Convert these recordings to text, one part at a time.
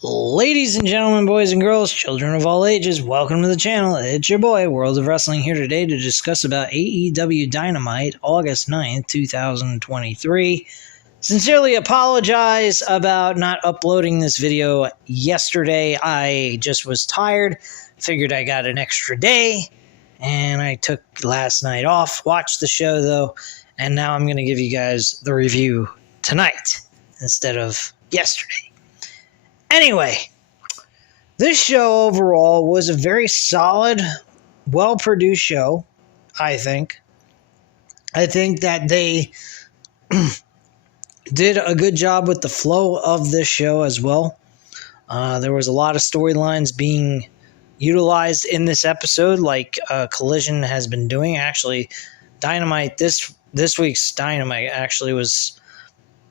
Ladies and gentlemen, boys and girls, children of all ages, welcome to the channel. It's your boy, World of Wrestling, here today to discuss about AEW Dynamite, August 9th, 2023. Sincerely apologize about not uploading this video yesterday. I just was tired, figured I got an extra day, and I took last night off, watched the show though, and now I'm going to give you guys the review tonight instead of yesterday. Anyway, this show overall was a very solid, well-produced show, I think. I think that they did a good job with the flow of this show as well. There was a lot of storylines being utilized in this episode, like Collision has been doing. Actually, Dynamite, this week's Dynamite actually was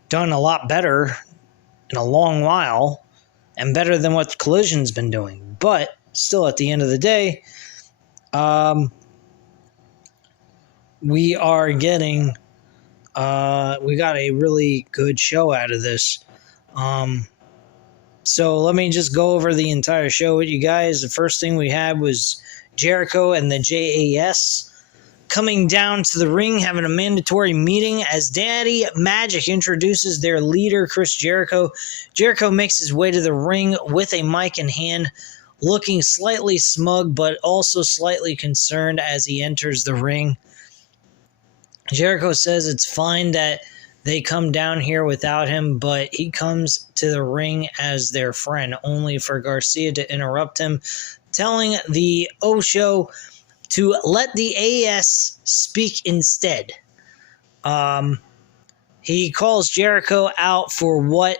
done a lot better in a long while. And better than what Collision's been doing. But still, at the end of the day, we are getting, we got a really good show out of this. So let me just go over the entire show with you guys. The first thing we had was Jericho and the JAS coming down to the ring, having a mandatory meeting as Daddy Magic introduces their leader, Chris Jericho. Jericho makes his way to the ring with a mic in hand, looking slightly smug, but also slightly concerned as he enters the ring. Jericho says it's fine that they come down here without him, but he comes to the ring as their friend, only for Garcia to interrupt him, telling the O-Show to let the AS speak instead. He calls Jericho out for what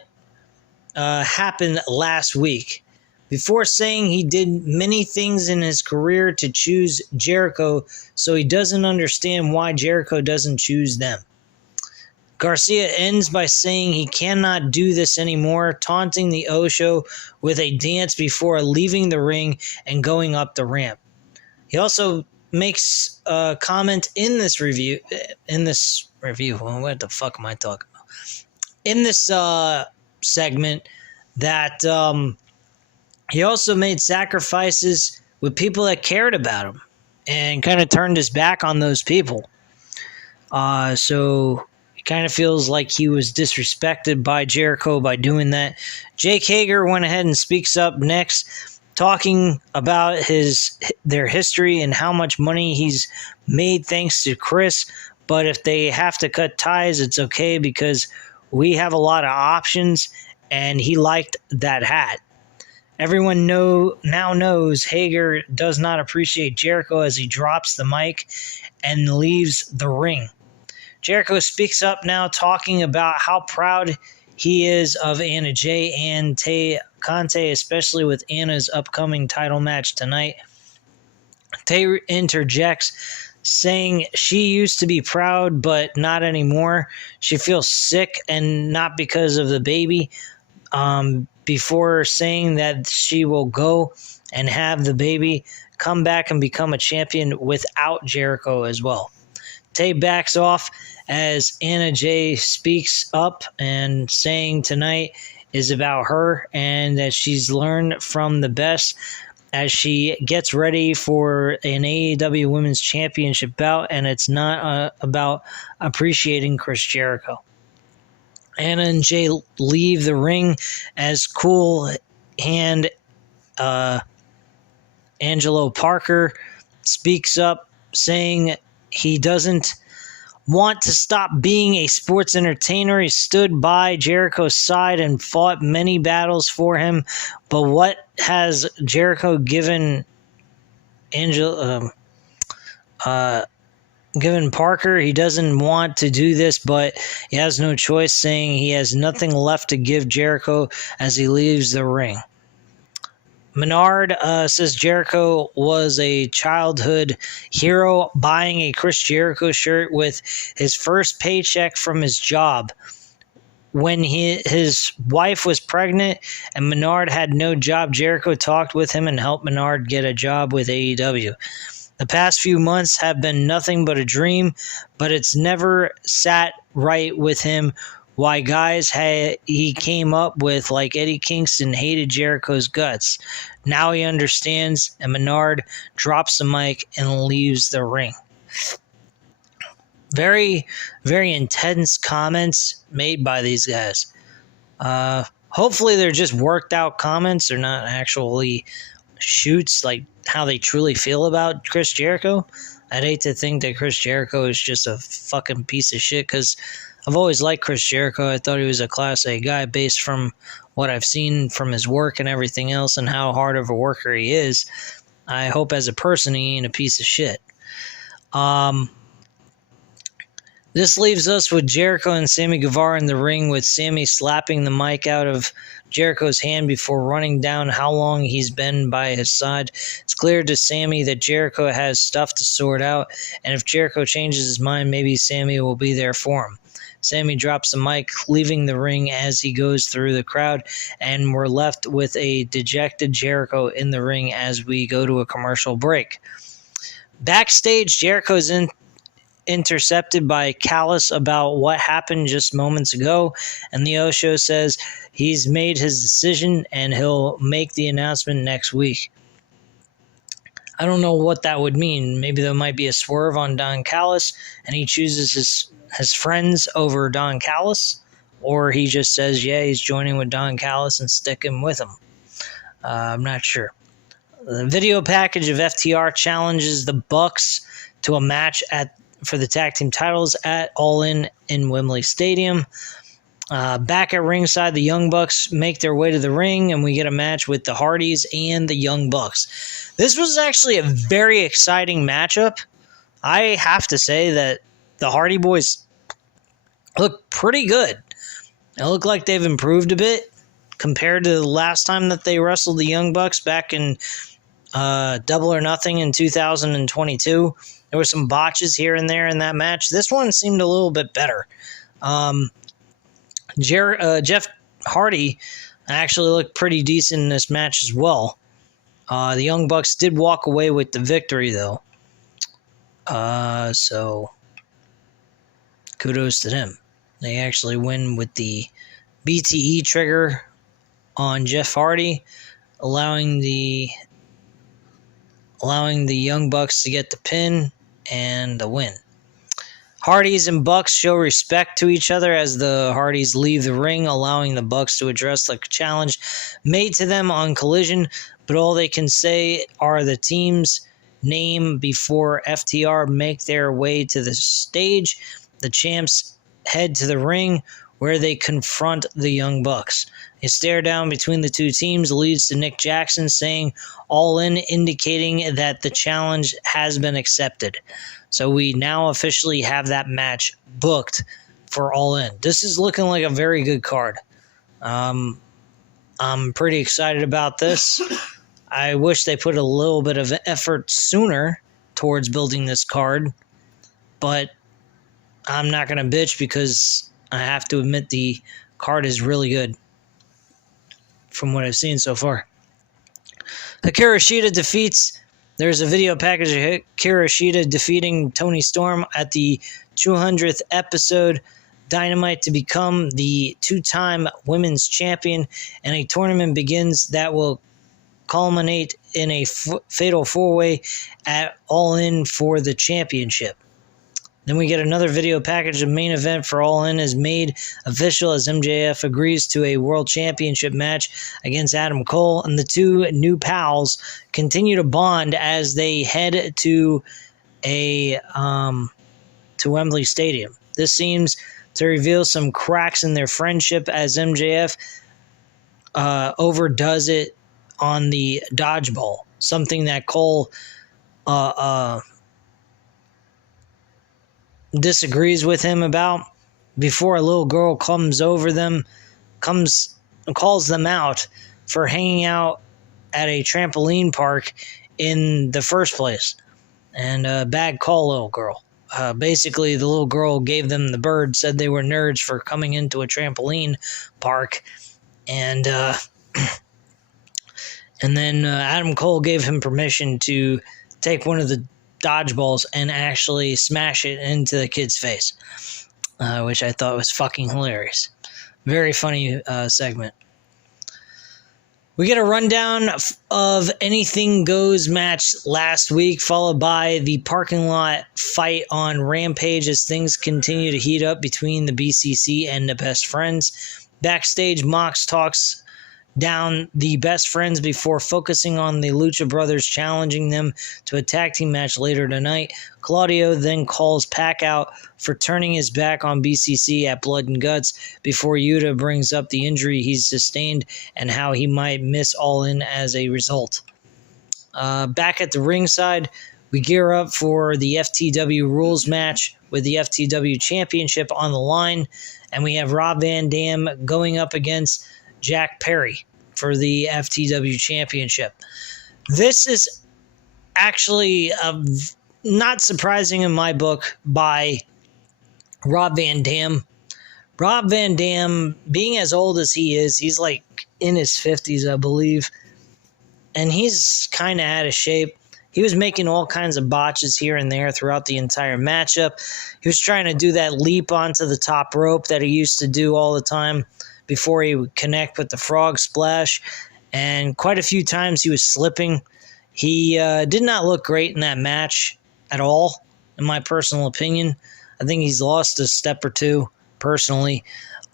happened last week. Before saying he did many things in his career to choose Jericho, so he doesn't understand why Jericho doesn't choose them. Garcia ends by saying he cannot do this anymore, taunting the O-Show with a dance before leaving the ring and going up the ramp. He also makes a comment in this review. Well, what the fuck am I talking about? In this segment, that he also made sacrifices with people that cared about him and kind of turned his back on those people. So it kind of feels like he was disrespected by Jericho by doing that. Jake Hager went ahead and speaks up next, talking about their history and how much money he's made thanks to Chris. But if they have to cut ties, it's okay because we have a lot of options, and he liked that hat. Everyone now knows Hager does not appreciate Jericho as he drops the mic and leaves the ring. Jericho speaks up now, talking about how proud he is of Anna Jay and Tay Conte, especially with Anna's upcoming title match tonight. Tay interjects, saying she used to be proud, but not anymore. She feels sick, and not because of the baby, before saying that she will go and have the baby, come back and become a champion without Jericho as well. Tay backs off as Anna Jay speaks up and saying tonight is about her and that she's learned from the best as she gets ready for an AEW Women's Championship bout, and it's not about appreciating Chris Jericho. Anna and Jay leave the ring as Cool Hand Angelo Parker speaks up, saying he doesn't want to stop being a sports entertainer. He stood by Jericho's side and fought many battles for him. But what has Jericho given given Parker? He doesn't want to do this, but he has no choice, saying he has nothing left to give Jericho as he leaves the ring. Menard says Jericho was a childhood hero, buying a Chris Jericho shirt with his first paycheck from his job. When his wife was pregnant and Menard had no job, Jericho talked with him and helped Menard get a job with AEW. The past few months have been nothing but a dream, but it's never sat right with him why he came up with, like Eddie Kingston, hated Jericho's guts. Now he understands, and Menard drops the mic and leaves the ring. Very, very intense comments made by these guys. Hopefully they're just worked out comments. They're not actually shoots, like how they truly feel about Chris Jericho. I'd hate to think that Chris Jericho is just a fucking piece of shit, because I've always liked Chris Jericho. I thought he was a Class A guy based from what I've seen from his work and everything else and how hard of a worker he is. I hope as a person he ain't a piece of shit. This leaves us with Jericho and Sammy Guevara in the ring, with Sammy slapping the mic out of Jericho's hand before running down how long he's been by his side. It's clear to Sammy that Jericho has stuff to sort out, and if Jericho changes his mind, maybe Sammy will be there for him. Sammy drops the mic, leaving the ring as he goes through the crowd, and we're left with a dejected Jericho in the ring as we go to a commercial break. Backstage, Jericho's intercepted by Callis about what happened just moments ago, and the Osho says he's made his decision and he'll make the announcement next week. I don't know what that would mean. Maybe there might be a swerve on Don Callis and he chooses his friends over Don Callis, or he just says, yeah, he's joining with Don Callis and sticking with him. I'm not sure. The video package of FTR challenges the Bucks to a match for the tag team titles at All In Wembley Stadium. Back at ringside, the Young Bucks make their way to the ring, and we get a match with the Hardys and the Young Bucks. This was actually a very exciting matchup. I have to say that the Hardy Boys look pretty good. They look like they've improved a bit compared to the last time that they wrestled the Young Bucks back in Double or Nothing in 2022. There were some botches here and there in that match. This one seemed a little bit better. Jeff Hardy actually looked pretty decent in this match as well. The Young Bucks did walk away with the victory, though. So kudos to them. They actually win with the BTE trigger on Jeff Hardy, allowing the Young Bucks to get the pin and the win. Hardys and Bucks show respect to each other as the Hardys leave the ring, allowing the Bucks to address the challenge made to them on Collision, but all they can say are the team's name before FTR make their way to the stage. The champs head to the ring, where they confront the Young Bucks. A stare down between the two teams leads to Nick Jackson saying All In, indicating that the challenge has been accepted. So we now officially have that match booked for All In. This is looking like a very good card. I'm pretty excited about this. I wish they put a little bit of effort sooner towards building this card, but I'm not going to bitch because I have to admit the card is really good from what I've seen so far. Hikaru Shida defeats... There's a video package of Hikaru Shida defeating Toni Storm at the 200th episode Dynamite to become the two-time women's champion, and a tournament begins that will culminate in a fatal four-way at All In for the championship. Then we get another video package. The main event for All In is made official as MJF agrees to a world championship match against Adam Cole, and the two new pals continue to bond as they head to Wembley Stadium. This seems to reveal some cracks in their friendship as MJF overdoes it on the dodgeball, something that Cole disagrees with him about before a little girl calls them out for hanging out at a trampoline park in the first place. And bad call, little girl. Basically, the little girl gave them the bird, said they were nerds for coming into a trampoline park, and then Adam Cole gave him permission to take one of the dodgeballs and actually smash it into the kid's face, which I thought was fucking hilarious. Very funny segment. We get a rundown of Anything Goes match last week, followed by the parking lot fight on Rampage as things continue to heat up between the BCC and the Best Friends. Backstage, Mox talks down the Best Friends before focusing on the Lucha Brothers challenging them to a tag team match later tonight. Claudio then calls Pac out for turning his back on BCC at Blood and Guts before Yuta brings up the injury he's sustained and how he might miss All In as a result. Back at the ringside, we gear up for the FTW Rules match with the FTW Championship on the line, and we have Rob Van Dam going up against Jack Perry for the FTW Championship. This is actually not surprising in my book by Rob Van Dam. Rob Van Dam, being as old as he is, he's like in his 50s, I believe, and he's kind of out of shape. He was making all kinds of botches here and there throughout the entire matchup. He was trying to do that leap onto the top rope that he used to do all the time before he would connect with the frog splash, and quite a few times he was slipping. He did not look great in that match at all, in my personal opinion. I think he's lost a step or two, personally.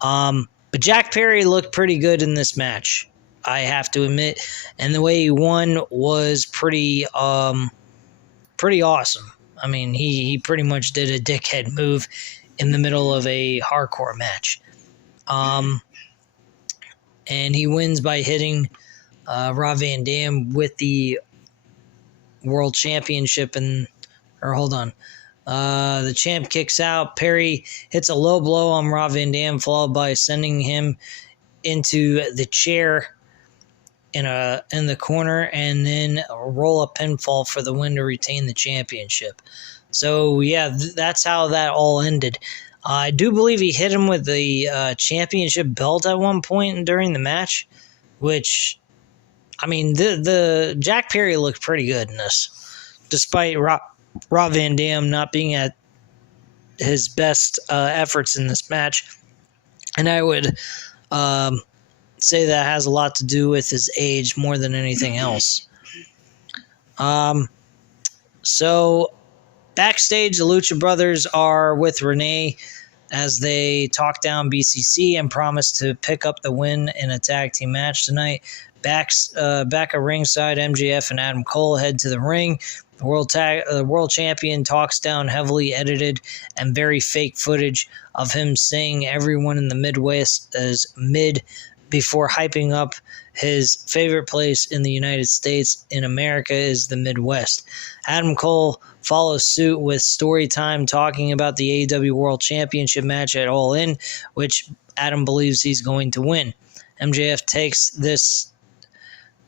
But Jack Perry looked pretty good in this match, I have to admit, and the way he won was pretty awesome. I mean, he pretty much did a dickhead move in the middle of a hardcore match. And he wins by hitting Rob Van Dam with the World Championship. The champ kicks out. Perry hits a low blow on Rob Van Dam, followed by sending him into the chair in the corner, and then a roll-up pinfall for the win to retain the championship. So, yeah, that's how that all ended. I do believe he hit him with the championship belt at one point during the match, which, I mean, the Jack Perry looked pretty good in this, despite Rob Van Dam not being at his best efforts in this match. And I would say that has a lot to do with his age more than anything else. So backstage, the Lucha Brothers are with Renee as they talk down BCC and promise to pick up the win in a tag team match tonight. Back at ringside, MJF and Adam Cole head to the ring. The world champion talks down heavily edited and very fake footage of him saying everyone in the Midwest is mid before hyping up his favorite place in the United States in America is the Midwest. Adam Cole follows suit with story time talking about the AEW World Championship match at All In, which Adam believes he's going to win. MJF takes this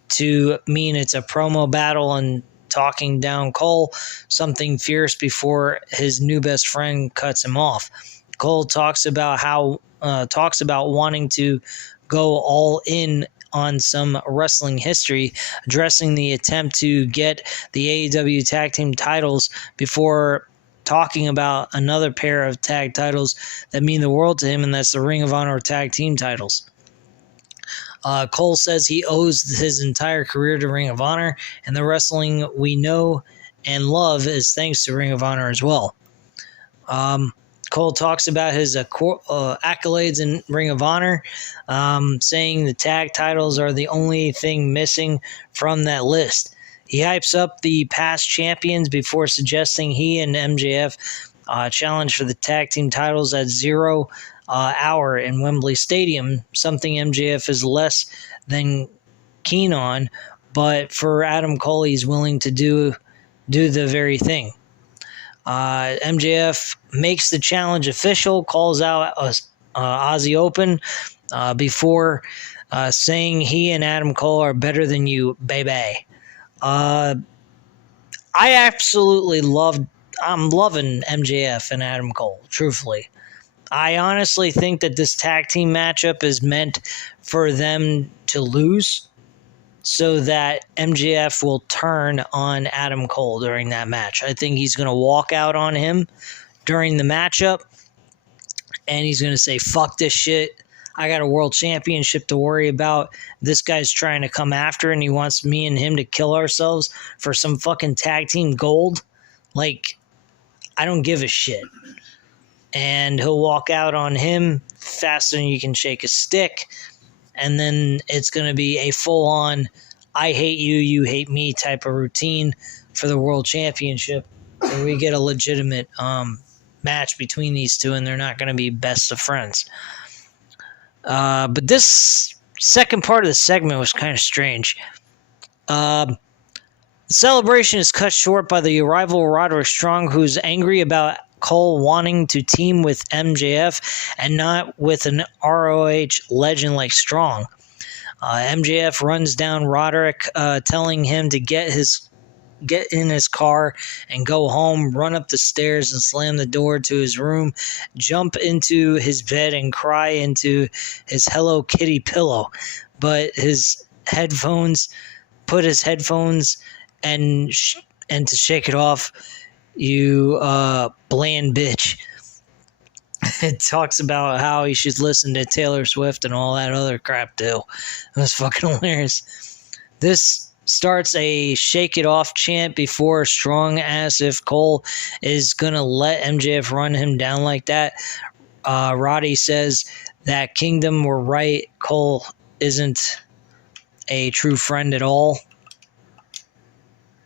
to mean it's a promo battle and talking down Cole, something fierce before his new best friend cuts him off. Cole talks about wanting to go all in on some wrestling history, addressing the attempt to get the AEW tag team titles before talking about another pair of tag titles that mean the world to him, and that's the Ring of Honor tag team titles. Cole says he owes his entire career to Ring of Honor, and the wrestling we know and love is thanks to Ring of Honor as well. Cole talks about his accolades in Ring of Honor, saying the tag titles are the only thing missing from that list. He hypes up the past champions before suggesting he and MJF challenge for the tag team titles at 0 hour in Wembley Stadium, something MJF is less than keen on, but for Adam Cole, he's willing to do the very thing. MJF makes the challenge official, calls out Aussie Open before saying he and Adam Cole are better than you, baby. I'm loving MJF and Adam Cole, truthfully. I honestly think that this tag team matchup is meant for them to lose so that MJF will turn on Adam Cole during that match. I think he's going to walk out on him during the matchup, and he's going to say, fuck this shit. I got a world championship to worry about. This guy's trying to come after, and he wants me and him to kill ourselves for some fucking tag team gold. Like, I don't give a shit. And he'll walk out on him faster than you can shake a stick. And then it's going to be a full-on I hate you, you hate me type of routine for the world championship. And we get a legitimate match between these two, and they're not going to be best of friends. But this second part of the segment was kind of strange. The celebration is cut short by the arrival of Roderick Strong, who's angry about Cole wanting to team with MJF and not with an ROH legend like Strong. MJF runs down Roderick, telling him to get in his car and go home, run up the stairs and slam the door to his room, jump into his bed and cry into his Hello Kitty pillow. But put his headphones and to shake it off, you bland bitch. It talks about how he should listen to Taylor Swift and all that other crap too. It was fucking hilarious. This starts a shake it off chant before Strong asks if Cole is gonna let MJF run him down like that. Roddy says that Kingdom were right. Cole isn't a true friend at all.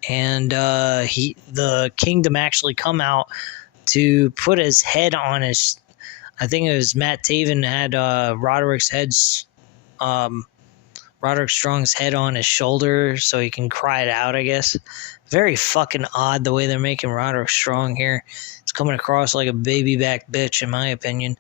And the Kingdom actually come out to put his head on his. I think it was Matt Taven had Roderick Strong's head on his shoulder so he can cry it out, I guess. Very fucking odd the way they're making Roderick Strong here. It's coming across like a baby back bitch, in my opinion.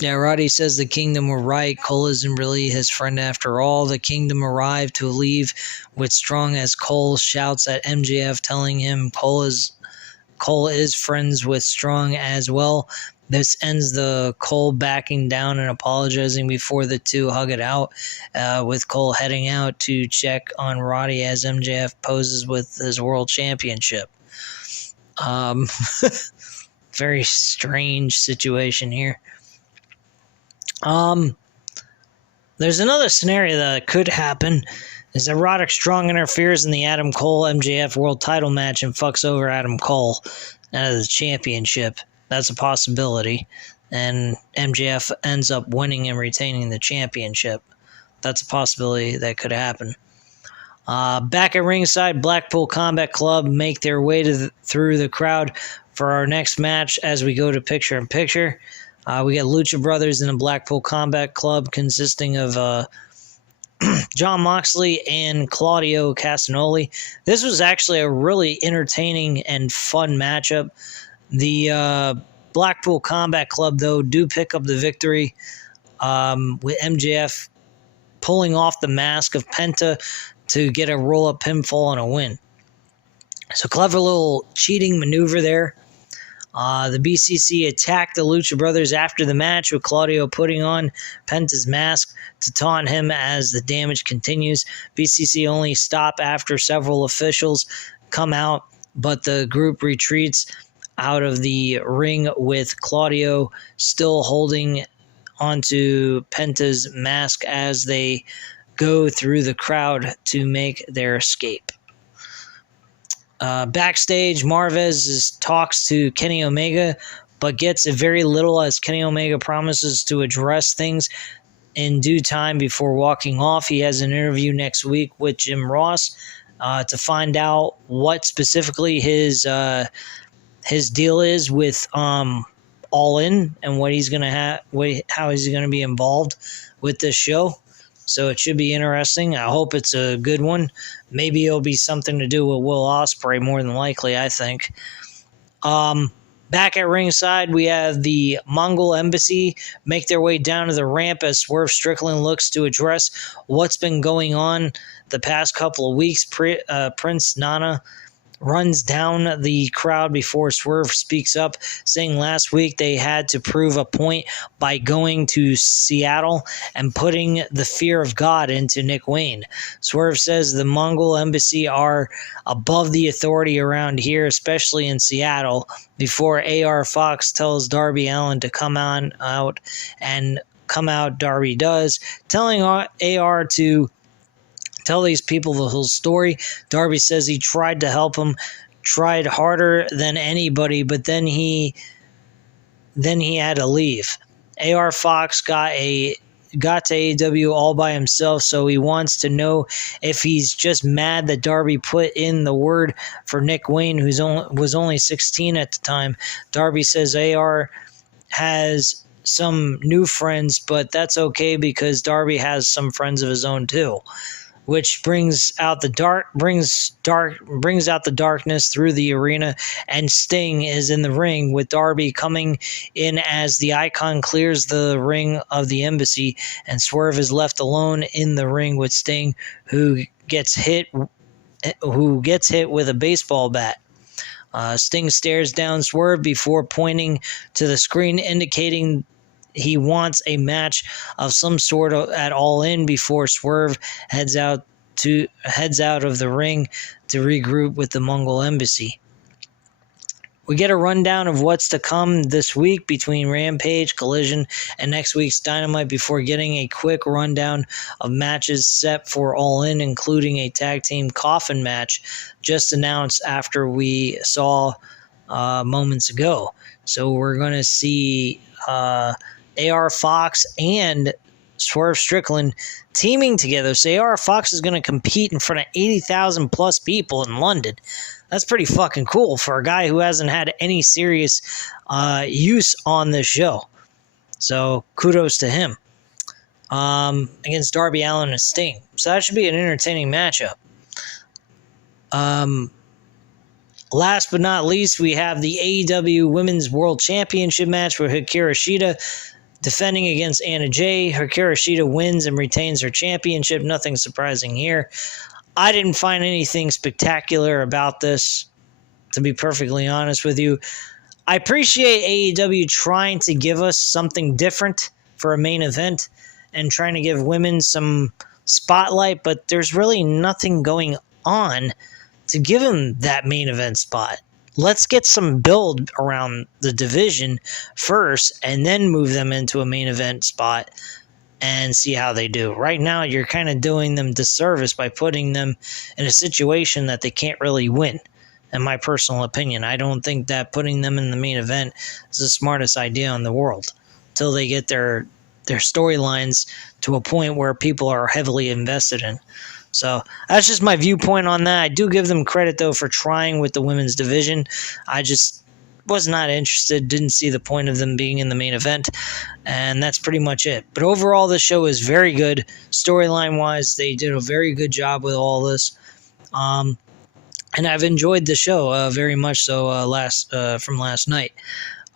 Yeah, Roddy says the Kingdom were right. Cole isn't really his friend after all. The Kingdom arrived to leave with Strong as Cole shouts at MJF, telling him Cole is friends with Strong as well. This ends the Cole backing down and apologizing before the two hug it out, with Cole heading out to check on Roddy as MJF poses with his world championship. Very strange situation here. There's another scenario that could happen, is that Roderick Strong interferes in the Adam Cole MJF world title match and fucks over Adam Cole out of the championship. That's a possibility. And MJF ends up winning and retaining the championship. That's a possibility that could happen. Back at ringside, Blackpool Combat Club make their way through the crowd for our next match as we go to picture-in-picture. We got Lucha Brothers in the Blackpool Combat Club consisting of Jon Moxley and Claudio Castagnoli. This was actually a really entertaining and fun matchup. The Blackpool Combat Club, though, do pick up the victory with MJF pulling off the mask of Penta to get a roll-up pinfall and a win. So clever little cheating maneuver there. The BCC attacked the Lucha Brothers after the match, with Claudio putting on Penta's mask to taunt him as the damage continues. BCC only stop after several officials come out, but the group retreats out of the ring with Claudio still holding onto Penta's mask as they go through the crowd to make their escape. Backstage, Marvez talks to Kenny Omega, but gets very little as Kenny Omega promises to address things in due time before walking off. He has an interview next week with Jim Ross to find out what specifically his deal is with All In and what he's gonna have, how is he gonna be involved with this show. So it should be interesting. I hope it's a good one. Maybe it'll be something to do with Will Ospreay, more than likely, I think. Back at ringside, we have the Mongol Embassy make their way down to the ramp as Swerve Strickland looks to address what's been going on the past couple of weeks. Prince Nana runs down the crowd before Swerve speaks up, saying last week they had to prove a point by going to Seattle and putting the fear of God into Nick Wayne. Swerve says the Mongol embassy are above the authority around here, especially in Seattle, before AR Fox tells Darby Allin to come on out, and come out Darby does, telling AR to tell these people the whole story. Darby says he tried to help him, tried harder than anybody, but then he had to leave. AR Fox got to AEW all by himself, so he wants to know if he's just mad that Darby put in the word for Nick Wayne, who was only 16 at the time. Darby says AR has some new friends, but that's okay because Darby has some friends of his own too, which brings out the darkness through the arena, and Sting is in the ring with Darby coming in as the Icon clears the ring of the embassy, and Swerve is left alone in the ring with Sting, who gets hit with a baseball bat. Sting stares down Swerve before pointing to the screen, indicating he wants a match of some sort at All In before Swerve heads out of the ring to regroup with the Mongol embassy. We get a rundown of what's to come this week between Rampage, Collision, and next week's Dynamite before getting a quick rundown of matches set for All In, including a tag team coffin match just announced after we saw moments ago. So we're going to see AR Fox and Swerve Strickland teaming together. So AR Fox is going to compete in front of 80,000 plus people in London. That's pretty fucking cool for a guy who hasn't had any serious use on this show. So kudos to him. Against Darby Allin and Sting. So that should be an entertaining matchup. Last but not least, we have the AEW Women's World Championship match with Hikaru Shida defending against Anna Jay. Hikaru Shida wins and retains her championship. Nothing surprising here. I didn't find anything spectacular about this, to be perfectly honest with you. I appreciate AEW trying to give us something different for a main event and trying to give women some spotlight, but there's really nothing going on to give them that main event spot. Let's get some build around the division first and then move them into a main event spot and see how they do. Right now, you're kind of doing them disservice by putting them in a situation that they can't really win. In my personal opinion, I don't think that putting them in the main event is the smartest idea in the world until they get their storylines to a point where people are heavily invested in. So that's just my viewpoint on that. I do give them credit, though, for trying with the women's division. I just was not interested, didn't see the point of them being in the main event, and that's pretty much it. But overall, the show is very good. Storyline-wise, they did a very good job with all this. And I've enjoyed the show very much so from last night.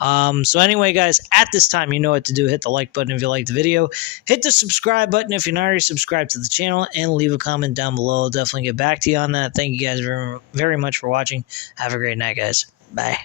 So anyway, guys, at this time, you know what to do. Hit the like button if you liked the video. Hit the subscribe button if you're not already subscribed to the channel. And leave a comment down below. I'll definitely get back to you on that. Thank you guys very, very much for watching. Have a great night, guys. Bye.